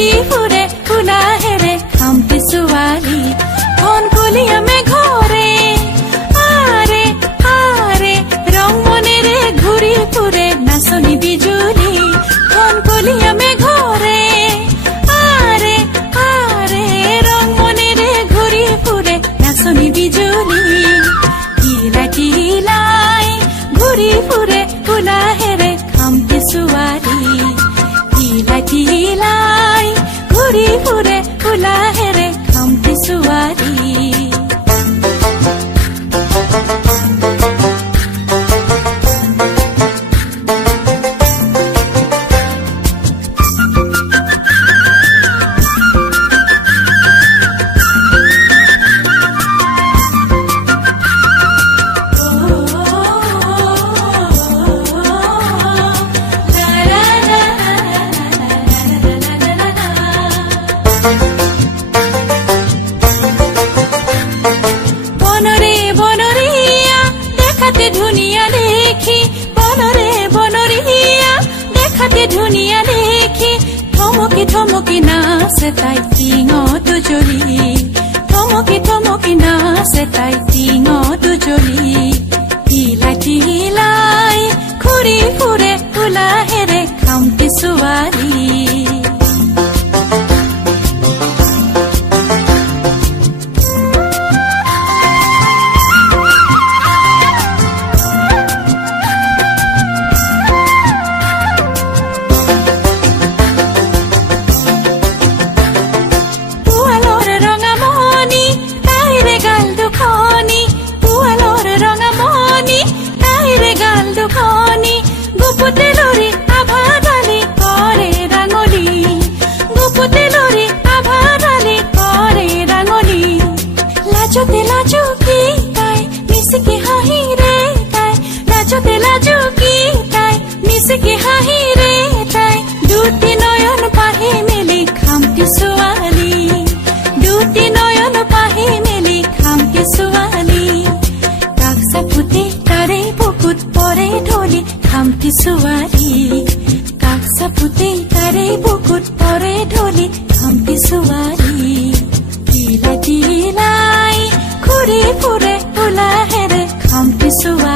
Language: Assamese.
ঘূৰি ফুৰে উলাহেৰে খামটি ছোৱালী ধন কলিয়ামে ঘৰে আৰে আৰে ৰং মনেৰে ঘূৰি ফুৰে নাচনি বিজুলী ধন কলিয়ামে ঘৰে আৰে আৰে ৰং মনেৰে ঘূৰি ফুৰে নাচনি বিজুলী কিলাই কিলাই ঘূৰি ফুৰে উলাহেৰে খামটি ছোৱালী কিলাই কিলাই ঘূৰি ফুৰে উলাহেৰে খামটি ছোৱালী ধুনিয়া দেখি বনরে বনরিয়া দেখাতে ধুনিয়া দেখি থমকি থমকি নাচে তাই টিঙত জ্বলি থমকি থমকি নাচে তাই টিঙত জ্বলি কিলাই কিলাই ঘূৰি ফুৰে উলাহেৰে খামটি ছোৱালী লাজতে লাজুকি তাই মিছিকে হাঁহি ৰে তাই লাজতে লাজুকি তাই মিছিকে হাঁহি ৰে তাই দুটি নয়ন পাহি মেলি খামটি ছোৱালী দুটি নয়ন পাহি মেলি খামটি ছোৱালী কাক চাপুতে তাৰে বুকুত পৰে ঢলি খামটি ছোৱালী কাক চাপুতে তাৰে বুকুত পৰে ঢলি খামটি ছোৱালী কিলাই কিলাই ঘূৰি ফুৰে উলাহেৰে খামটি ছোৱালী